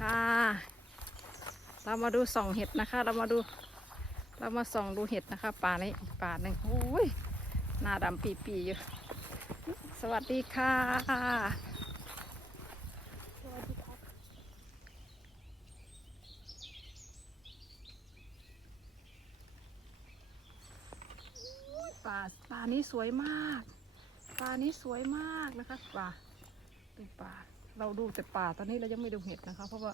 ค่ะ เรามาดูส่องเห็ดนะคะ เรามาดู เรามาส่องดูเห็ดนะคะ ป่านี้อีกป่าหนึ่งโอ้ยหน้าดำปีปีอยู่ สวัสดีค่ะ ป่าป่านี้สวยมาก ป่านี้สวยมากนะคะป่าดูป่า เราดูแต่ป่าตอนนี้เรายังไม่ดูเห็ดนะคะ เพราะว่า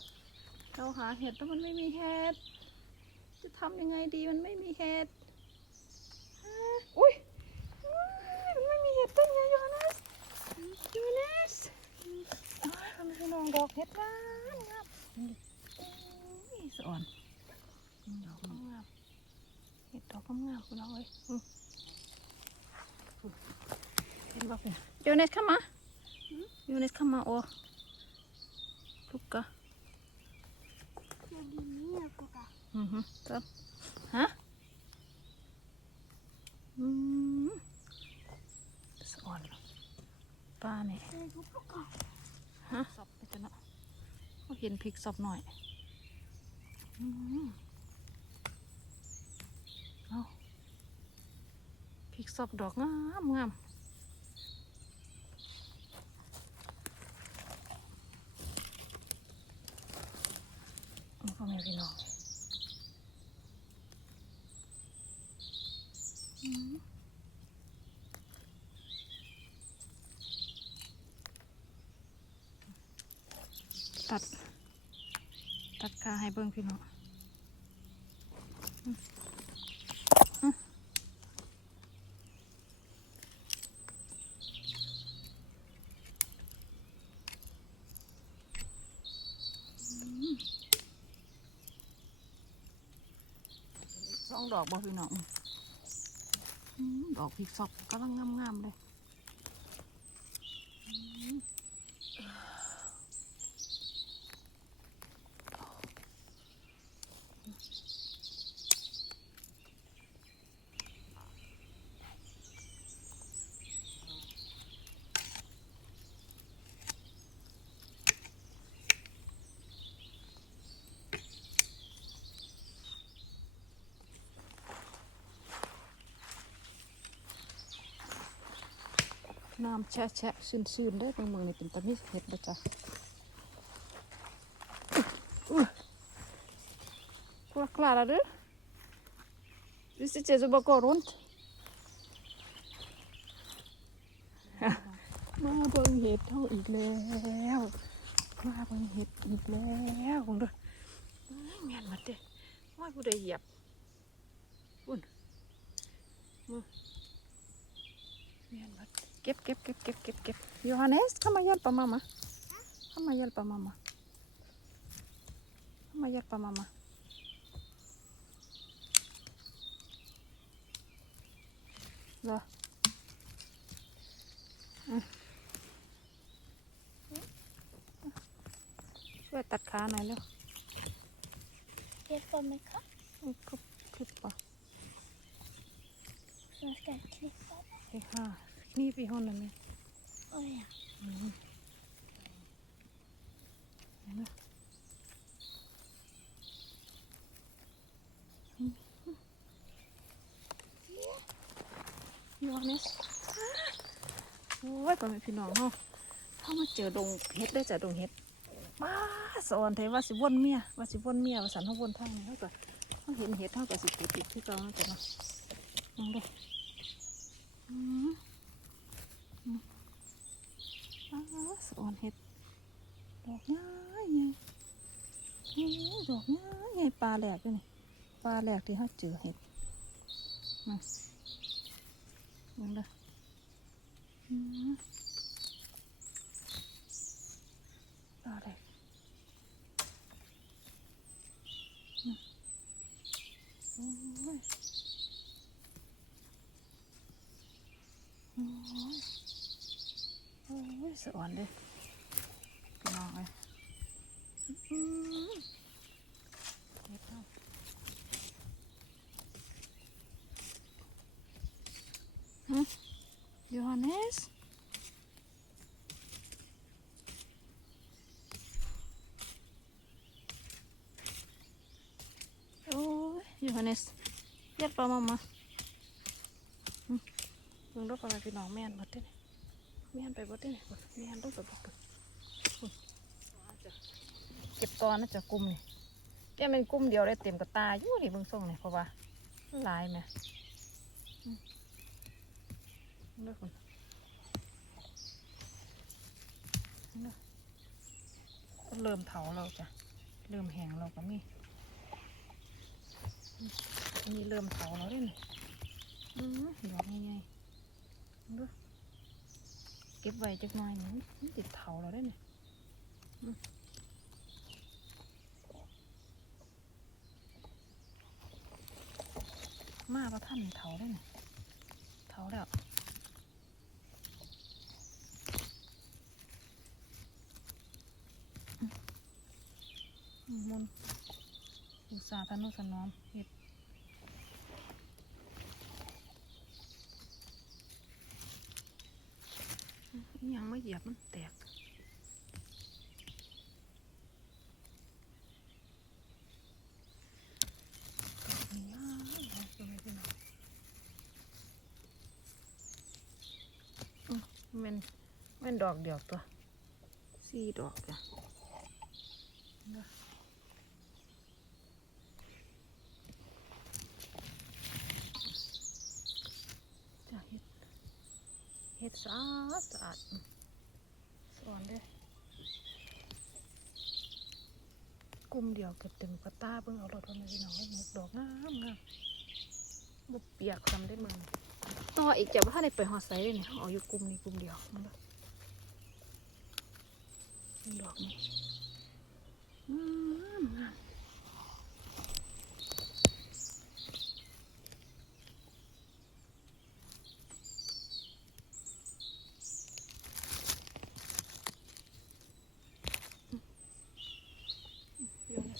เราหาเห็ดแล้วมันไม่มีเห็ดจะทำยังไงดีมันไม่มีเห็ดฮะอุ้ยอุ้ยมันไม่มีเห็ดได้ไงโยฮันเนสโยฮันเนสอ้าวทำไมลองดอกเห็ดงามงามนี่อุ้ยสะอ่อนดอกงามๆเห็ดดอกงามๆคุณน้องเอ้ยอืมเห็นบ่เป็นโยเนสเข้ามาโยเนสเข้ามาโอ้ลูก กะ Jag blir ner på det. อือฮึจับฮะอืมสะอ่อนป้าเนี่ย Jag går på det. ฮะสับไปจังเนาะเขาเห็นพริกสับหน่อยอืมเอาพริกสับดอกงามงามเอา พ่อแม่พี่น้องตัด ตัดขาให้เบิ่งพี่น้องอืมอืมอืมสอง ดอกบ่พี่น้องดอกพริกซอกกำลังงามๆเลย น้ำแช่แช่ซื่นๆได้อบางเมืองนี่เป็นตะมิเห็ดนะจ๊ะกลัวกลาละด้อ Visst är det bara gå runt? มาเบิ่งเห็ดเท่าอีกแล้วมาเบิ่งเห็ดอีกแล้วคุณดูแม่นหมาเด้ว่าผู้ใดเหยียบคุณมือ ม่นหมาเก็บเก็บเก็บเก็บเก็บเก็บ Johannes kan man hjälpa mamma kan man hjälpa mamma kan man hjälpa mamma Då. ช่วยตัดขาหน่อยเร็ว Hjälpa mig katt. คลิปคลิปป่ะ Så jag ska klippa det. ไอ้ห่านี่พี่ห้องนั่นนี่ Oh, ja. อืมเห็นไหมอืมยูอันนี้โอ้ยพ่อแม่พี่น้องเฮาเฮามาเจอดงเห็ดได้อจ้ะดงเห็ดมาสอนเทว่าสิวนเมียว่าสิวนเมียว่าสันเฮาวนทางนี้เฮาก็เฮาเห็นเห็ดเฮาก็สิติดติดที่เก่าเนาะจ้ะเนาะมองดูอืมอ้า สอนเห็ดดอกง่ายไงดอกง่ายไงปลาแหลกด้วยนี่ปลาแหลกที่เขาเจอเห็ดมามึงเด้ออืมปลาแหลกโอ้ยโอ้ย สะอ่อนเลยองเลยฮึยูฮันเนสโอ้ยยูฮันเนสเย็ดปลามามาดูรถปลาพี่น้องแม่นหมดเลย แม่นไปบดเด้นี่แม่นลูกไปบดเด้พุ่นเก็บตอนนะจะกลุ่มนี่เนี่ยเป็นกลุ่มเดียวได้เต็มกระตาอยู่นี่เบิ่งส่งนี่เพราะว่าลายแหม่เลือกคนเลือกเริ่มเถาเราจ้ะเริ่มแห้งเราก็มีมีเริ่มเผาแล้วด้วยนี่อือดอกใหญ่ๆดู เก็บไว้จักหน่อยนึงมันติดเผาแล้วด้วยนี่อื้อมาประท่านเถาได้เนี่ยเถาแล้วมุนอุตสาห์ทนุถนอมเฮ็ด อิห ยังไม่เหยียบมันแตกนี่อะเอาไปไว้ที่ไหนอื้อมันมันดอกเดียวตัวสี่ดอกจ้ะเด้อจ้ะเฮ็ดเฮ็ดสะอาดสะอาด่อนด้วยกลุ่มเดียวเก็บเต็มกระตาเพิ่งเอารถมาพี่น้องให้หมดดอกงามงามบเปียกทำได้มึงต่ออีกจะว่าถ้าได้ไปหอดไซเลยเนี่ยเอาอยู่กลุ่มนี้กลุ่มเดียวมันดอกนี้งามงามเดี๋ยวนะ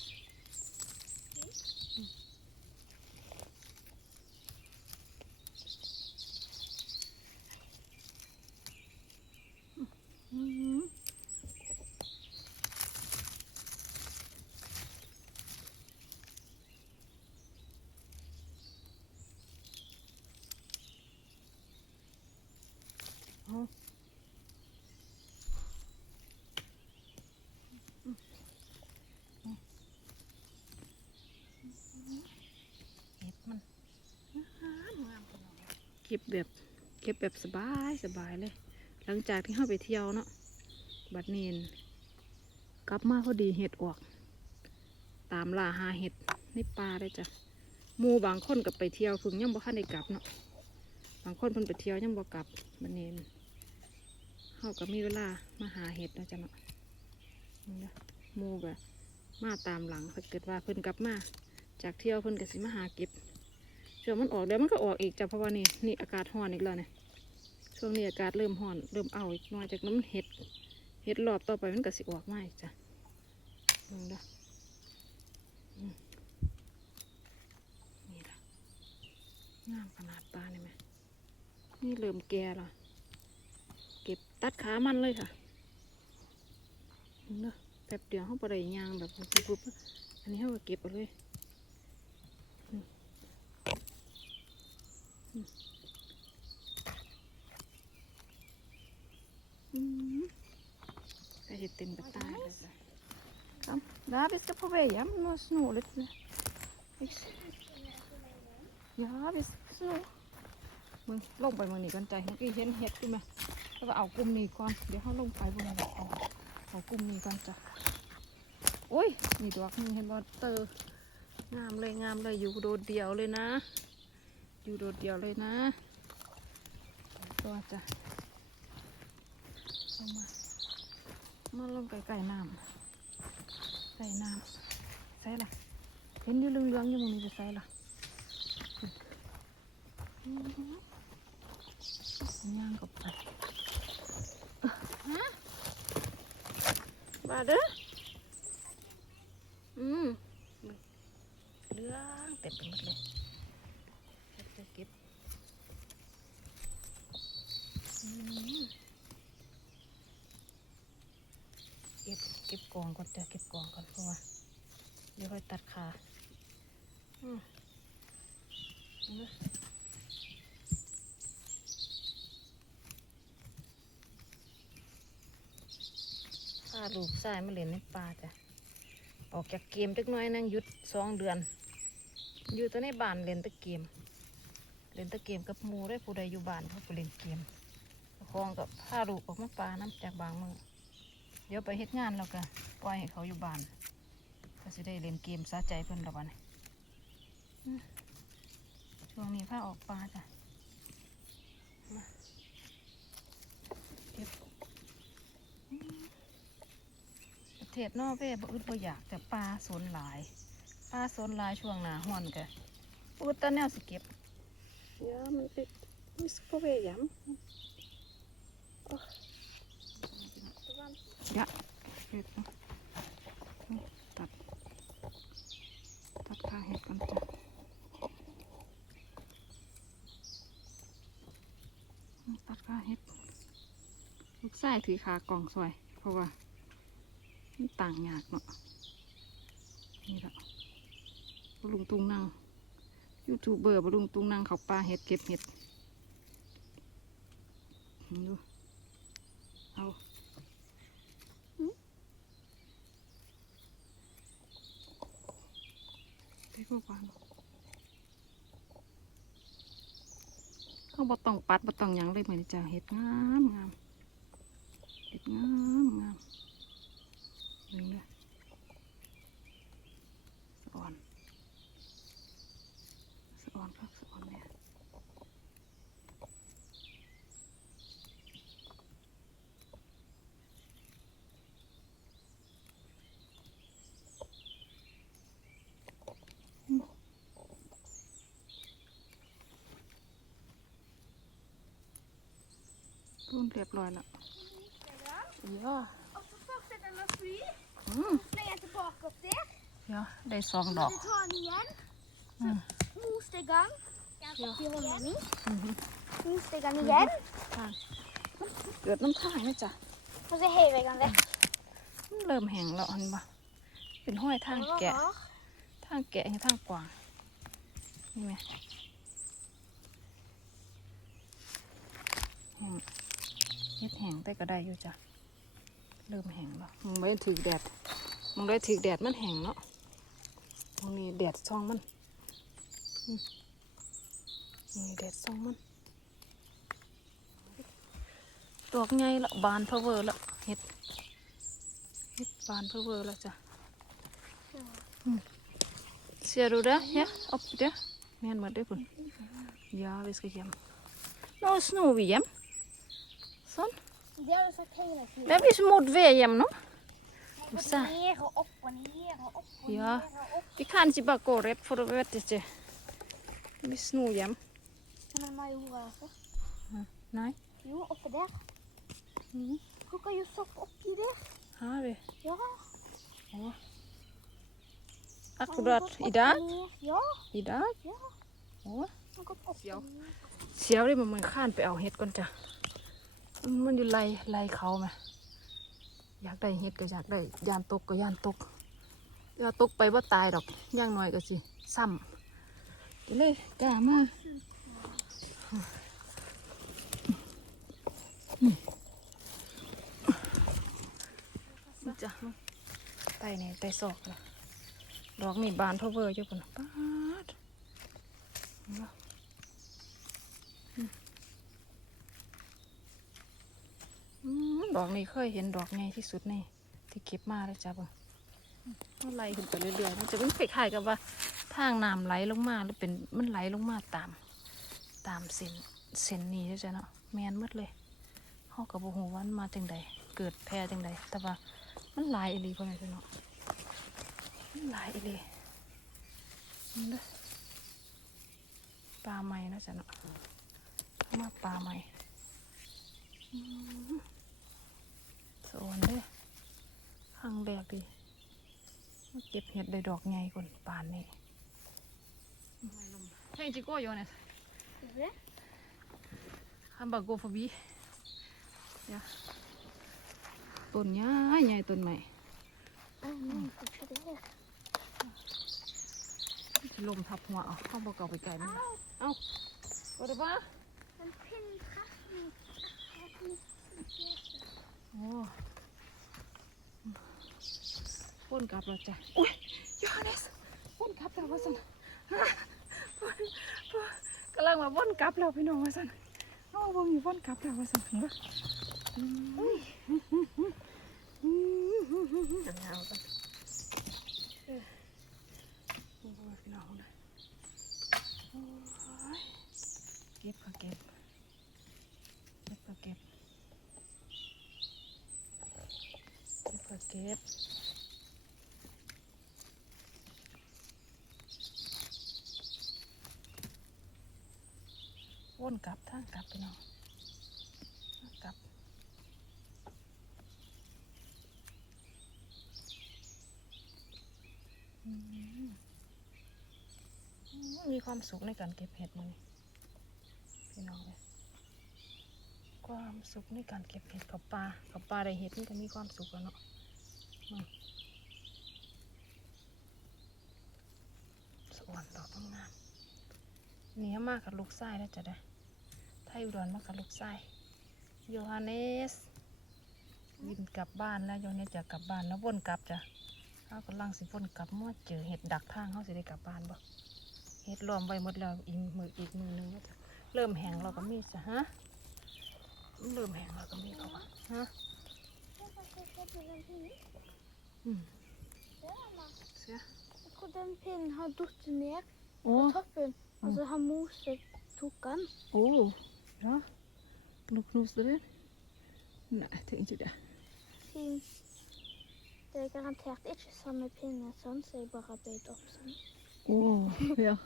อืมเอาเก็บมันงามงามพี่น้องเก็บแบบเก็บแบบสบายสบายเลย หลังจากที่เข้าไปเที่ยวเนาะบัดเนนกลับมาพอดีเห็ดออก ตามล่าหาเห็ดในป่าได้จ้ะมูบางคนกับไปเที่ยวเพึ่งยังบ่คันได้กลับเนาะบางคนเพิ่นไปเที่ยวยังบ่กลับบัดเนนเขาก็มีเวลามาหาเห็ดนะจ๊ะเนาะมูก็มาตามหลังถ้าเกิดว่าเพิ่นกลับมา จากเที่ยวเพิ่นก็สิมาหาเก็บ ช่วงมันออกเดี๋ยวมันก็ออกอีกจ้ะเพราะว่านี่นี่อากาศร้อนอีกแล้วเนี่ยช่วงนี้อากาศเริ่มร้อนเริ่มเอาอีกน้อยจากน้ำเห็ดเห็ดรอบต่อไปมันก็สิออกมาอีกจ้ะลองดูอืมนี่ละงามขนาดปลาเนี่ยไหมนี่เริ่มแก่ละเก็บตัดขามันเลยค่ะเนาะแป๊บเดียวเขาไปได้ยางแบบปุ๊บๆอันนี้เขาก็เก็บเอาเลยอืมอืม Mm. Jag hittar inte där. Kom, där vi ska på vägen. Det var snåligt. nu. Ja, vi ska snå. มึงลงไปมึงนี่ก่อนใจเมื่อกี้เห็นเห็ดขึ้นไหมแล้วก็เอากลุ่มนี้ก่อน เดี๋ยวเขาลงไปบนนี้เอาเอากลุ่มนี้ก่อนจ้ะโอ้ยนี่ดอกนึงเห็นบอเตอร์งามเลยงามเลยอยู่โดดเดียวเลยนะ อยู่โดดเดี่ยวเลยนะตัวจ้ะเอามามาลงไก่ไก่น้ำไก่น้ำใส่ละเห็นอยู่เหลืองๆอยู่มึงนี่จะใส่ละอื้อหือย่างกับไปฮะบาเด้อมเหลืองเต็มไปหมดเลยเก็บเก็บอืม เก็บเก็บกองก่อนจะเก็บกองก่อนเพราะว่าเดี๋ยวค่อยตัดขาอืมพาลูกชายมาเล่นในป่าจ้ะออกจากเกมจักหน้อยนั่งยุดสองเดือน อยู่แต่ในบ้านเล่นต่เกม เล่นต่เกมกับมูได้ผู้ใดอยู่บ้านเขาไปเล่นเกมคลองกับพาลูกออกมาป่าน้ำจากบางมือ เดี๋ยวไปเฮ็ดงานแล้วก็ปล่อยให้เขาอยู่บ้าน ก็สิได้เล่นเกมสะใจเพิ่นละบันี้ช่วงนี้พาออกป่าจ้ะมาเก็บประเทศนอร์เวย์บ่อึดบ่อยากแต่ปลาสนหลายปลาสนหลายช่วงหน้าห้อนก็อึดตะแนวสิเก็บ Ja, men vi, vi ska på väg hem. Ja, vet du. Nu, tack. Tack här helt inte. ตัดขาเฮ็ด ลูกไส้ถือขากล่องซอย เพราะว่ามันต่างยากเนาะ นี่แหละลุงตุงนั่งยูทูบเบอร์บลุงตุงนั่งเขาปลาเห็ดเก็บเห็ดดูเอาหึ ไปพวกวาเขาบ่ต้องปัดบ่ต้องหยังเลยเหมือนจะเห็ดงามงามเห็ดงามงามหนึ่งเลยสะอ่อน สะออนครับสะออนเนี่ยอืม รุ่นเรียบร้อยแล้วเยอะ Och så först är den var fri. อืม Lägga tillbaka upp det. เยอะได้สองดอก Du tar den igen. Mm. Mostegång. Ja. Igen. อือฮึ Mostegång igen. เกิดน้ำข้างนะจ๊ะ Och så hejväggen väck. มันเริ่มแห้งแล้วอันบ่เป็นห้อยทางแกะทางแกะกับทางกวางนี่ไหมแห้ง เฮ็ดแห้งแต่ก็ได้อยู่จ้ะเริ่มแห้งแล้วมึงไม่ถือแดดมึงได้ถือแดดมันแห้งเนาะมึงนี่แดดซองมันอืมนี่แดดซองมันดอกไงละบานเพอเวอร์ละเฮ็ดเฮ็ดบานเพอเวอร์แล้วจ้ะ Ser du det? Ja, oppi det. Men med det kun. Ja, vi skal hjem. Nå snor vi hjem. Sånn. Det har du sagt hela tiden. Det blir smått ved hjem nå. Och Så. ner och upp och ner och upp och Ja. ner och upp. Vi kan ikke bare gå rett, for da vet jeg ikke. Vi snor hjem. Men man gjorde alltså. Nei. Jo, uppe där. Mhm. Plocka ju sopp oppi där. Har vi. Ja. Akkurat Man har gått i upp dag. och ner. Ja, I dag. Ja. Å. man har gått upp Ja. och ner. เสียวดิมัน มันอยู่ไล่ไล่เขาไหมอยากได้เห็ดก็อยากได้ยานตกก็ยานตกย่าตกไปว่าตายดอกย่างน้อยก็สิซ้ำก็เลยกล้ามาจ้ะมันไตเนี่ยไตศอกละดอกนี่บานเพอเวอร์อยู่ปุ่นป้าดเห็นปะ อืมดอกนี้เคยเห็นดอกไงที่สุดในที่เก็บมาเลยจ้ะเบ่งมันไหลขึ้นไปเรื่อยๆมันจะเป็นคล้ายๆกับว่าทางน้ำไหลลงมาหรือเป็นมันไหลลงมาตาม ตามเส้นเส้นนี้จ้ะเนาะแมนหมดเลยเขากับโบหูวามันมาจังใดเกิดแพร่จังใดแต่ว่ามันลายอีลีพ่อแม่พี่น้องมันลายอีลีนี่เด้อปลาใหม่นะจ๊ะเนาะมาปลาใหม่ สวนเด้อครั้งแรกดิมาเก็บเห็ดได้ดอกใหญ่กว่าป่านนี้เฮ้ยจิโก้ยเนี่ย Är det? Han bara går förbi. Ja. ต้นใหญ่ใหญ่ต้นใหม่ Åh nej, vad är det? ลมทับหัวเอาเข้าบอกเก่าไปไกลมั้ย Au, เอ้าก็ได้ปะ en pin traff mig. Jag har missat โอ้ พ่นกลับแล้วจ้ะอุ้ยยอเนสพ่นกลับแล้วว่าสันกำลังมาพ่นกลับแล้วพี่น้องว่าสันโอ้บ่มีพ่นกลับแล้วว่าสันเห็นปะอืมอืมอืมอืมอืมเอากันเออโอ้ยพี่น้องนะโอ้ยเก็บค่ะเก็บเก็บค่ะเก็บเก็บก็เก็บ วนกลับทางกลับไปเนาะกลับม,มีความสุขในการเก็บเห็ดมันพี่น้องเลยความสุขในการเก็บเห็ดกับปลากับปลาได้เห็ดมันก็มีความสุขแล้วเนาะสวนดอกงามเนียวมากกับลูกไส้แล้วจะได้ ไทยอุดรมากกับลูกไส้โยฮันเนสวินกลับบ้านแล้วโยฮันเนสจะกลับบ้านแล้ววนกลับจ้ะเขากำลังสิวนกลับมั่วเจอเห็ดดักทางเขาสิได้กลับบ้านบ่เห็ดรวมไว้หมดแล้วอีกมืออีกมือหนึงก็จะเริ่มแห้งเราก็มีจ้ะฮะเริ่มแห้งเราก็มีเขาว่าฮะ Jag har sett en pin. อืม Ja, mamma. เสีย Jag trodde en pin har dott ner โอ้ på toppen. Och så har Mose tog den. Åh, ja. Nå knoser det. Nei, tenkte ikke det. Fint. Det er garantert ikke samme pinne sånn, så jeg bare har bøyd opp sånn. Åh, ja.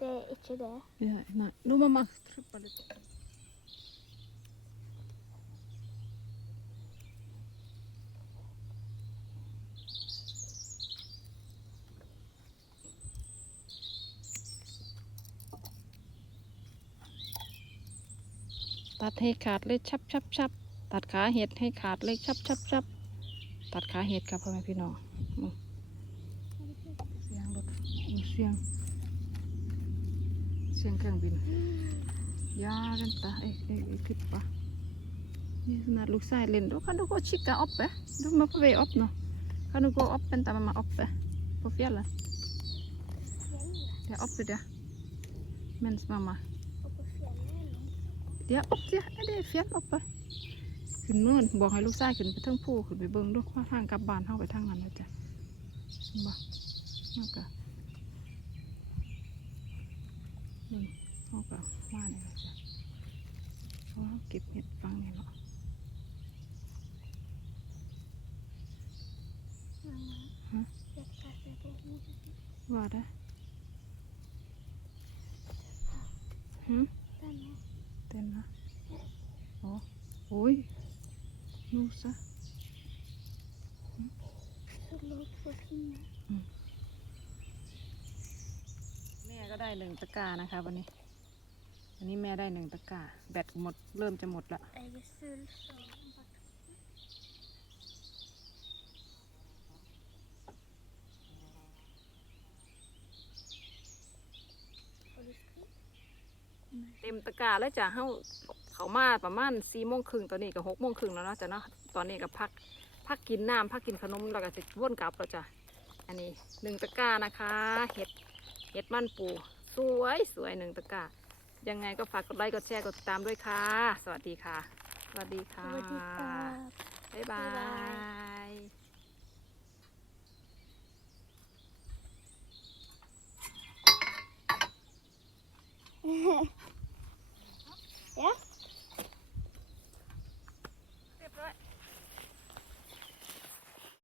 Det er ikke det. ja. Nei, nå må man truppe litt. ตัดให้ขาดเลยชับชับชับตัดขาเห็ดให้ขาดเลยชับชับชับตัดขาเห็ดครับพ่อแม่พี่น้องเสียงรถเสียง เสียงเครื่องบินยากันตาเอ๊ะเอ๊ะเอ๊ะคลิปปะนี่ขนาดลูกชายเล่นดู kan du gå och kika uppe de är på väg upp nu kan du gå upp vänta mamma uppe på fjället Fjellet. det är uppe där mens mamma Og på fjellet er langt. det er opp det er det fjell oppe ขึ้นนู่นบอกให้ลูกชายขึ้นไปเทิงผู้ขึ้นไปเบิ่งดูว่าทางกลับบ้านเฮาไปทางนั้นเลยจ้ะเห็นบ่มันก็นี่เฮาก็ว่าเนี่ล่ะจ้ะเพราะเก็บเห็ดฟังเนี่ยเนาะว่าได้หืม Denne. เต้นนะโอ้โอ้ยนูซะ Så lågt på pinne. แม่ก็ได้หนึ่งตะกร้านะคะวันนี้ วันนี้แม่ได้หนึ่งตะกร้า แบตหมดเริ่มจะหมดละ เต็มตะกราแล้วจ้ะเฮาเขามาประมาณสี่โมงครึ่งตอนนี้ก็หกโมงครึ่งแล้วเนาะจ้ะเนาะตอนนี้ก็พักพักกินน้ำพักกินขนมเราก็จะว่นกลับแล้วจ้ะอันนี้หนึ่งตะกรานะคะ เห็ดเห็ดมันปูสวยสวยหนึ่งตะกรายังไงก็ฝากกดไลค์กดแชร์กดติดตามด้วยค่ะ สวัสดีค่ะ สวัสดีค่ะบ๊ายบาย嗯。Yeah?